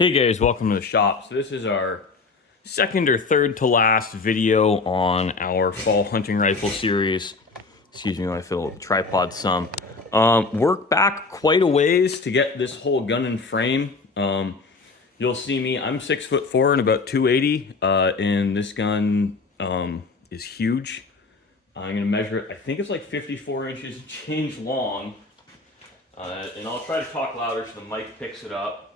Hey guys, welcome to the shop. So this is our second or third to last video on our fall hunting rifle series. Excuse me, I fill the tripod some. Worked back quite a ways to get this whole gun and frame. You'll see me, I'm 6'4" and about 280, and this gun is huge. I'm gonna measure it, I think it's like 54 inches and change long. And I'll try to talk louder so the mic picks it up.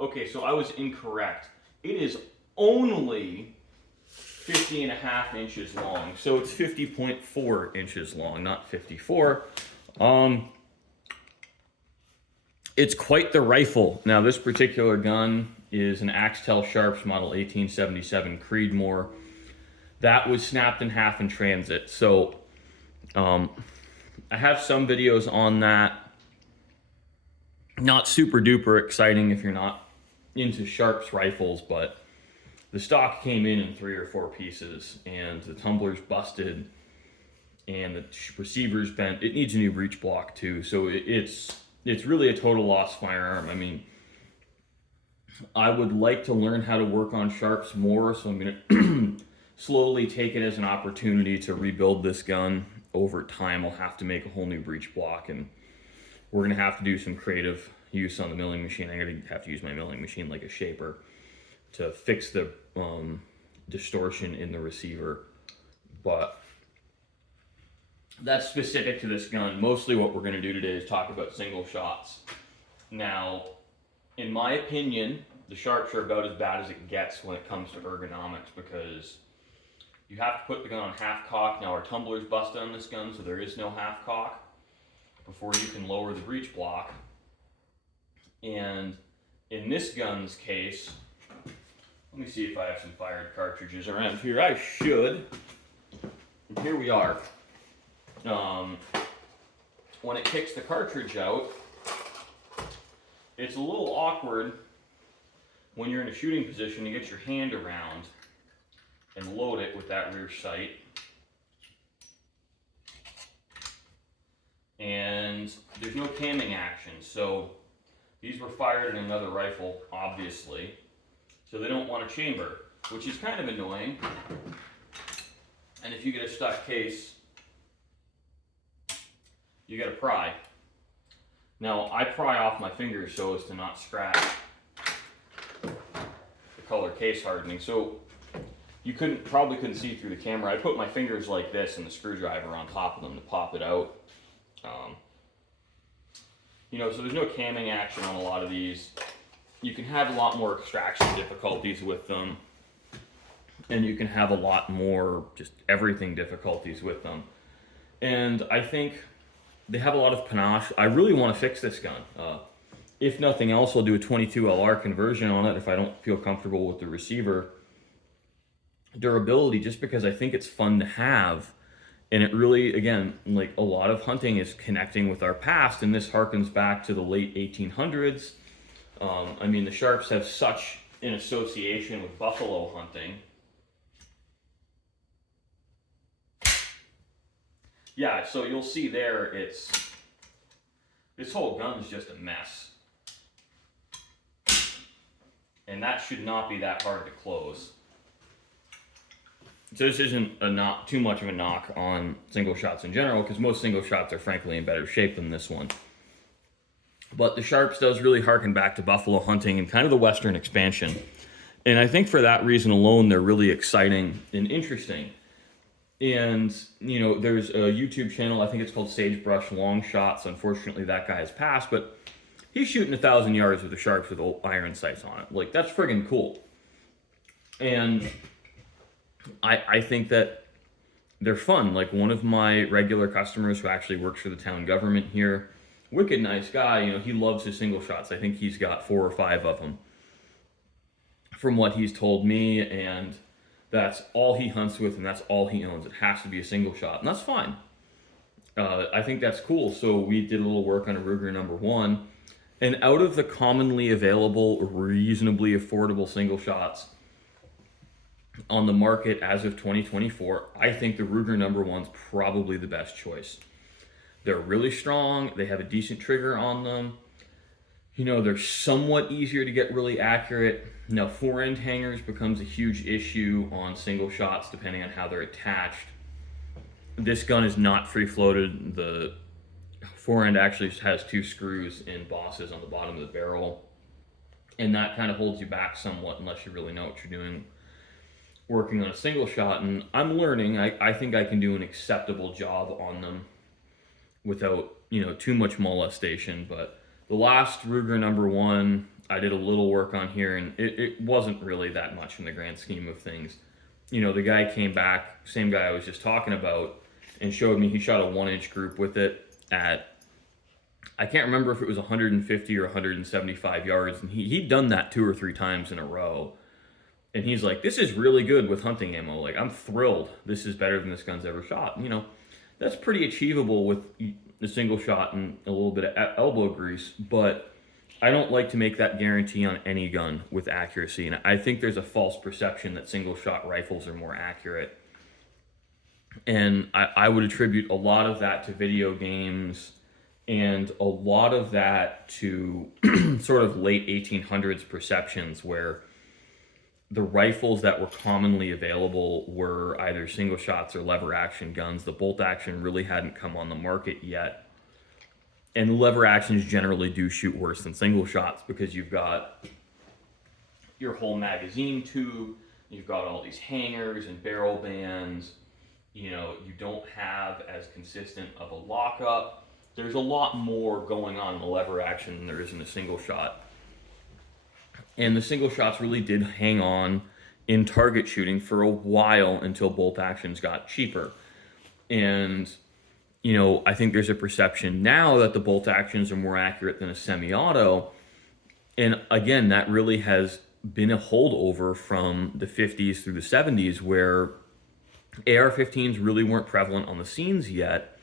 Okay, so I was incorrect. It is only 50.5 inches long. So it's 50.4 inches long, not 54. It's quite the rifle. Now this particular gun is an Axtel Sharps model 1877 Creedmoor. That was snapped in half in transit. So I have some videos on that. Not super duper exciting if you're not into Sharps rifles, but the stock came in 3 or 4 pieces and the tumblers busted and the receiver's bent. It needs a new breech block too, so it's really a total loss firearm. I mean, I would like to learn how to work on Sharps more, so I'm gonna slowly take it as an opportunity to rebuild this gun. Over time I'll have to make a whole new breech block, and we're gonna have to do some creative use on the milling machine. I'm gonna have to use my milling machine like a shaper to fix the distortion in the receiver. But that's specific to this gun. Mostly what we're gonna do today is talk about single shots. Now, in my opinion, the Sharps are about as bad as it gets when it comes to ergonomics, because you have to put the gun on half cock. Now our tumbler's busted on this gun, so there is no half cock before you can lower the breech block. And in this gun's case, let me see if I have some fired cartridges around here. I should. And here we are. When it kicks the cartridge out, it's a little awkward when you're in a shooting position to get your hand around and load it with that rear sight. And there's no camming action, so these were fired in another rifle, obviously, so they don't want a chamber, which is kind of annoying. And if you get a stuck case, you gotta pry. Now, I pry off my fingers so as to not scratch the color case hardening, so you probably couldn't see through the camera. I put my fingers like this and the screwdriver on top of them to pop it out. So there's no camming action on a lot of these. You can have a lot more extraction difficulties with them, and you can have a lot more just everything difficulties with them. And I think they have a lot of panache. I really want to fix this gun. If nothing else, I'll do a 22 LR conversion on it if I don't feel comfortable with the receiver durability, just because I think it's fun to have. And it really, again, like a lot of hunting is connecting with our past, and this harkens back to the late 1800s. I mean, the Sharps have such an association with buffalo hunting. Yeah, so you'll see there, this whole gun's just a mess. And that should not be that hard to close. So this isn't not too much of a knock on single shots in general, because most single shots are frankly in better shape than this one. But the Sharps does really harken back to buffalo hunting and kind of the Western expansion. And I think for that reason alone, they're really exciting and interesting. And, there's a YouTube channel, I think it's called Sagebrush Long Shots. Unfortunately, that guy has passed, but he's shooting 1,000 yards with the Sharps with iron sights on it. Like, that's friggin' cool. And I think that they're fun. Like, one of my regular customers who actually works for the town government here, wicked nice guy, he loves his single shots. I think he's got 4 or 5 of them from what he's told me, and that's all he hunts with and that's all he owns. It has to be a single shot, and that's fine. I think that's cool. So we did a little work on a Ruger number 1, and out of the commonly available, reasonably affordable single shots on the market as of 2024, I think the Ruger number 1's probably the best choice. They're really strong, they have a decent trigger on them, They're somewhat easier to get really accurate. Now, fore-end hangers becomes a huge issue on single shots depending on how they're attached. This gun is not free-floated. The fore-end actually has two screws and bosses on the bottom of the barrel, and that kind of holds you back somewhat unless you really know what you're doing working on a single shot. And I'm learning. I think I can do an acceptable job on them without too much molestation. But the last Ruger number one, I did a little work on here, and it wasn't really that much in the grand scheme of things. The guy came back, same guy I was just talking about, and showed me he shot a 1-inch group with it at, I can't remember if it was 150 or 175 yards, and he'd done that 2 or 3 times in a row. And he's like, this is really good with hunting ammo. Like, I'm thrilled. This is better than this gun's ever shot. That's pretty achievable with a single shot and a little bit of elbow grease, but I don't like to make that guarantee on any gun with accuracy. And I think there's a false perception that single shot rifles are more accurate. And I would attribute a lot of that to video games and a lot of that to sort of late 1800s perceptions where the rifles that were commonly available were either single shots or lever action guns. The bolt action really hadn't come on the market yet. And lever actions generally do shoot worse than single shots because you've got your whole magazine tube, you've got all these hangers and barrel bands, you don't have as consistent of a lockup. There's a lot more going on in the lever action than there is in a single shot. And the single shots really did hang on in target shooting for a while until bolt actions got cheaper. And, I think there's a perception now that the bolt actions are more accurate than a semi-auto. And again, that really has been a holdover from the 50s through the 70s where AR-15s really weren't prevalent on the scenes yet.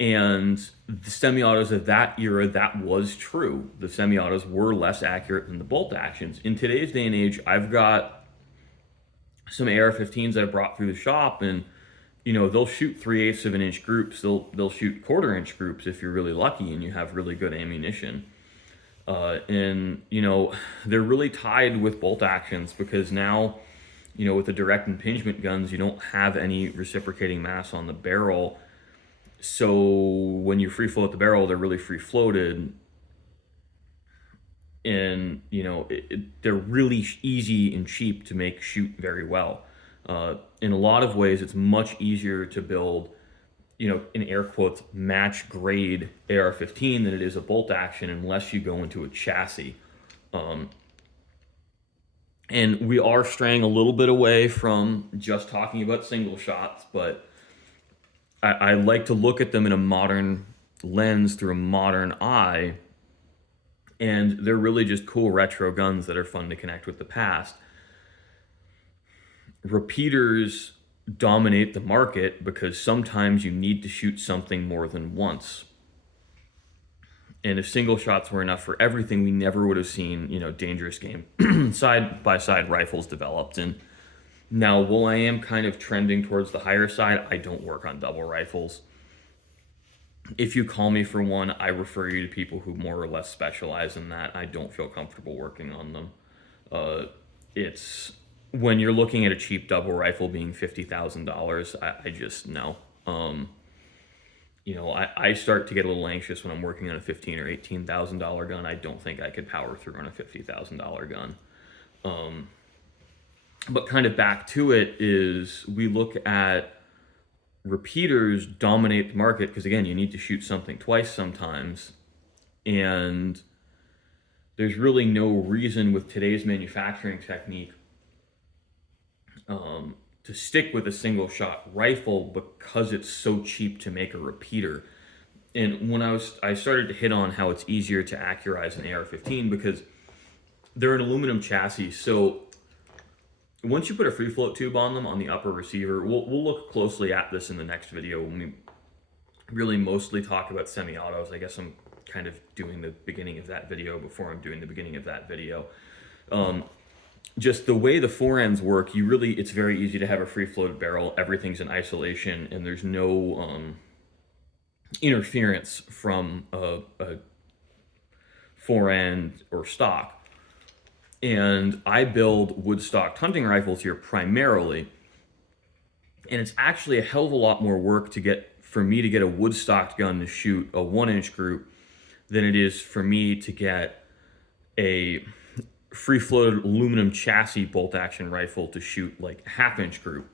And the semi-autos of that era, that was true. The semi-autos were less accurate than the bolt actions. In today's day and age, I've got some AR-15s that I brought through the shop, and they'll shoot 3/8 of an inch groups. They'll shoot 1/4 inch groups if you're really lucky and you have really good ammunition. And they're really tied with bolt actions because now, with the direct impingement guns, you don't have any reciprocating mass on the barrel. So when you free float the barrel, they're really free floated, and they're really easy and cheap to make shoot very well. In a lot of ways, it's much easier to build, in air quotes, match grade AR-15 than it is a bolt action, unless you go into a chassis. And we are straying a little bit away from just talking about single shots, but I like to look at them in a modern lens through a modern eye, and they're really just cool retro guns that are fun to connect with the past. Repeaters dominate the market because sometimes you need to shoot something more than once. And if single shots were enough for everything, we never would have seen, dangerous game side-by-side rifles developed. And now, while I am kind of trending towards the higher side, I don't work on double rifles. If you call me for one, I refer you to people who more or less specialize in that. I don't feel comfortable working on them. It's when you're looking at a cheap double rifle being $50,000, I just no. I start to get a little anxious when I'm working on a $15,000 or $18,000 gun. I don't think I could power through on a $50,000 gun. But kind of back to it is we look at repeaters dominate the market because, again, you need to shoot something twice sometimes. And there's really no reason with today's manufacturing technique to stick with a single shot rifle because it's so cheap to make a repeater. And when I started to hit on how it's easier to accurize an AR-15 because they're an aluminum chassis. So once you put a free float tube on them on the upper receiver, we'll look closely at this in the next video when we really mostly talk about semi-autos. I guess I'm kind of doing the beginning of that video before I'm doing the beginning of that video. Just the way the forends work, it's very easy to have a free floated barrel. Everything's in isolation, and there's no interference from forend or stock. And I build wood stocked hunting rifles here primarily. And it's actually a hell of a lot more work for me to get a wood stocked gun to shoot a 1-inch group than it is for me to get a free floated aluminum chassis bolt action rifle to shoot like a 1/2-inch group.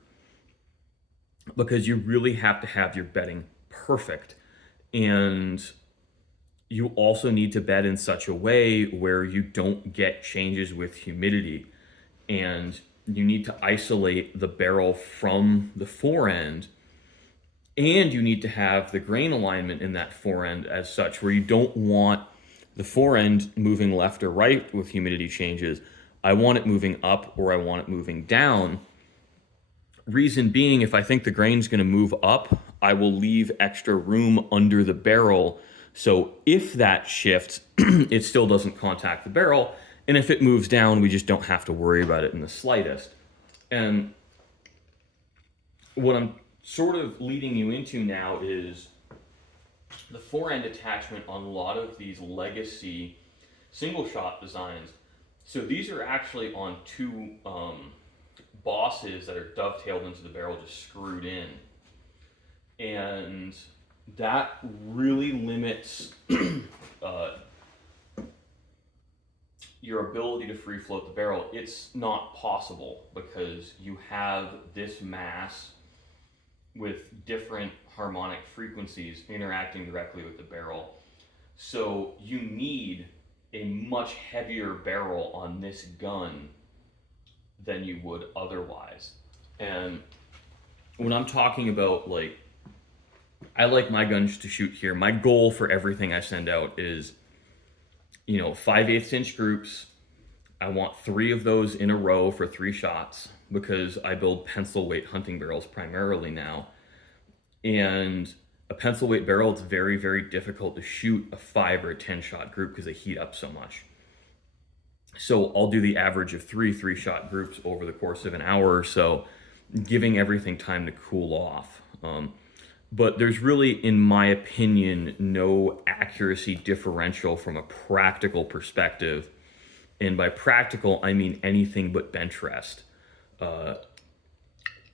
Because you really have to have your bedding perfect. And you also need to bed in such a way where you don't get changes with humidity. And you need to isolate the barrel from the forend. And you need to have the grain alignment in that forend as such, where you don't want the forend moving left or right with humidity changes. I want it moving up or I want it moving down. Reason being, if I think the grain's going to move up, I will leave extra room under the barrel. So if that shifts, it still doesn't contact the barrel. And if it moves down, we just don't have to worry about it in the slightest. And what I'm sort of leading you into now is the forend attachment on a lot of these legacy single shot designs. So these are actually on two bosses that are dovetailed into the barrel, just screwed in. And that really limits your ability to free float the barrel. It's not possible because you have this mass with different harmonic frequencies interacting directly with the barrel. So you need a much heavier barrel on this gun than you would otherwise. And when I'm talking about, like, I like my guns to shoot here. My goal for everything I send out is, 5/8 inch groups. I want 3 of those in a row for 3 shots because I build pencil weight hunting barrels primarily now. And a pencil weight barrel, it's very, very difficult to shoot a 5 or a 10 shot group because they heat up so much. So I'll do the average of 3 shot groups over the course of an hour or so, giving everything time to cool off. But there's really, in my opinion, no accuracy differential from a practical perspective. And by practical, I mean anything but bench rest.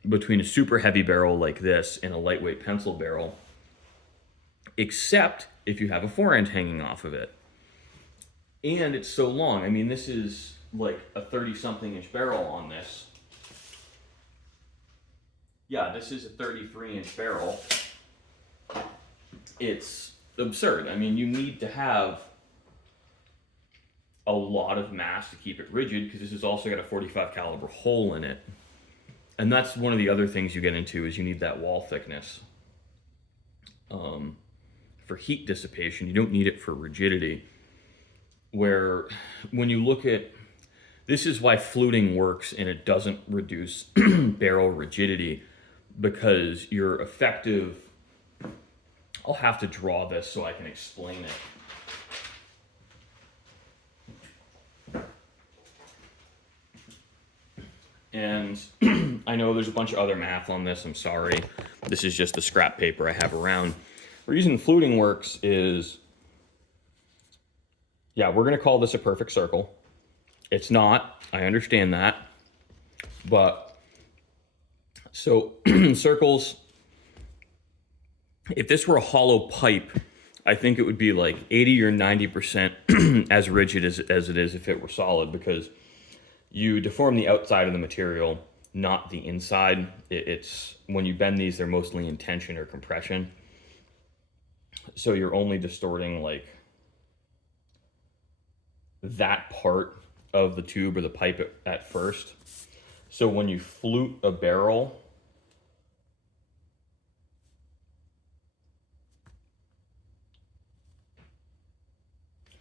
Between a super heavy barrel like this and a lightweight pencil barrel, except if you have a forend hanging off of it. And it's so long. I mean, this is like a 30-something inch barrel on this. Yeah, this is a 33-inch barrel. It's absurd. I mean, you need to have a lot of mass to keep it rigid because this has also got a 45 caliber hole in it. And that's one of the other things you get into is you need that wall thickness. For heat dissipation, you don't need it for rigidity. Where when you look at, this is why fluting works and it doesn't reduce barrel rigidity, because your effective, I'll have to draw this so I can explain it. And I know there's a bunch of other math on this, I'm sorry. This is just the scrap paper I have around. The reason fluting works is, yeah, we're gonna call this a perfect circle. It's not, I understand that. But, so circles, if this were a hollow pipe, I think it would be like 80 or 90% as rigid as it is if it were solid, because you deform the outside of the material, not the inside. It's when you bend these, they're mostly in tension or compression. So you're only distorting like that part of the tube or the pipe at first. So when you flute a barrel,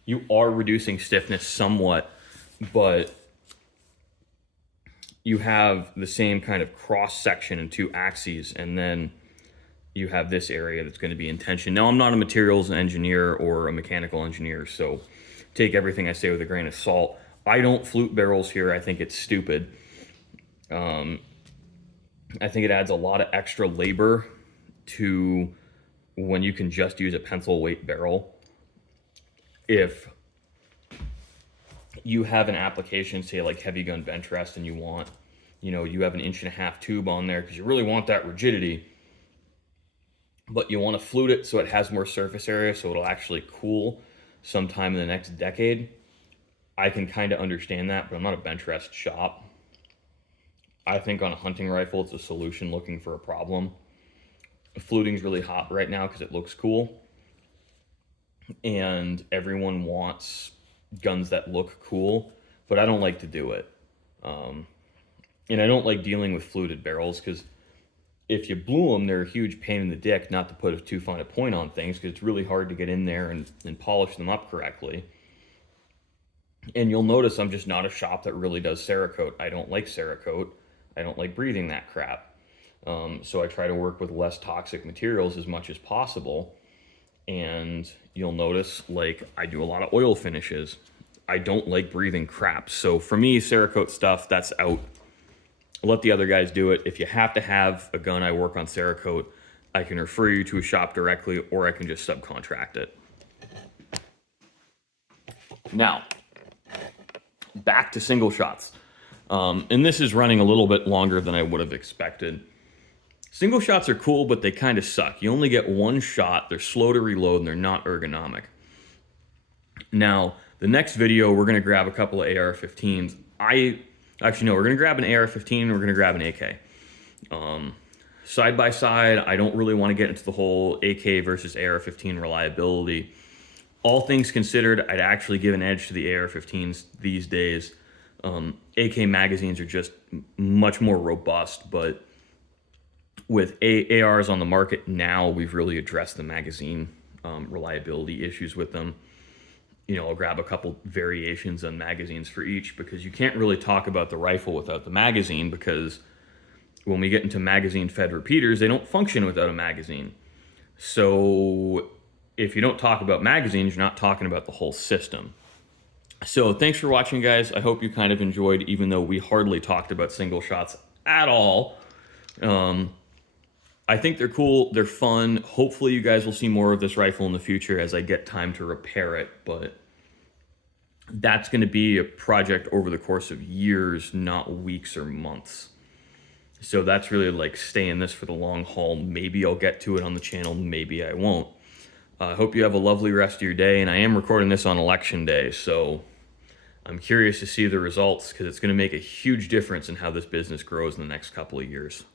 you are reducing stiffness somewhat, but you have the same kind of cross section in 2 axes, and then you have this area that's going to be in tension. Now, I'm not a materials engineer or a mechanical engineer, so take everything I say with a grain of salt. I don't flute barrels here. I think it's stupid. I think it adds a lot of extra labor to when you can just use a pencil weight barrel. If you have an application, say like heavy gun bench rest, and you want, you have an 1.5 inch tube on there because you really want that rigidity, but you want to flute it so it has more surface area so it'll actually cool sometime in the next decade. I can kind of understand that, but I'm not a bench rest shop. I think on a hunting rifle, it's a solution looking for a problem. Fluting's really hot right now because it looks cool, and everyone wants guns that look cool, but I don't like to do it. And I don't like dealing with fluted barrels because if you blew them, they're a huge pain in the dick, not to put too fine a point on things, because it's really hard to get in there and polish them up correctly. And you'll notice I'm just not a shop that really does Cerakote. I don't like Cerakote. I don't like breathing that crap. So I try to work with less toxic materials as much as possible. And you'll notice, like, I do a lot of oil finishes. I don't like breathing crap. So for me, Cerakote stuff, that's out. I'll let the other guys do it. If you have to have a gun, I work on Cerakote. I can refer you to a shop directly, or I can just subcontract it. Now, back to single shots. And this is running a little bit longer than I would have expected. Single shots are cool, but they kind of suck. You only get one shot, they're slow to reload, and they're not ergonomic. Now, the next video, we're going to grab a couple of AR-15s. Actually, no, we're going to grab an AR-15 and we're going to grab an AK. Side by side, I don't really want to get into the whole AK versus AR-15 reliability. All things considered, I'd actually give an edge to the AR-15s these days. AK magazines are just much more robust, but with ARs on the market now, we've really addressed the magazine reliability issues with them. I'll grab a couple variations on magazines for each, because you can't really talk about the rifle without the magazine, because when we get into magazine-fed repeaters, they don't function without a magazine. So if you don't talk about magazines, you're not talking about the whole system. So thanks for watching, guys. I hope you kind of enjoyed, even though we hardly talked about single shots at all. I think they're cool, they're fun. Hopefully you guys will see more of this rifle in the future as I get time to repair it, but that's going to be a project over the course of years, not weeks or months. So that's really like staying this for the long haul. Maybe I'll get to it on the channel, maybe I won't. I hope you have a lovely rest of your day, and I am recording this on election day, so I'm curious to see the results, because it's going to make a huge difference in how this business grows in the next couple of years.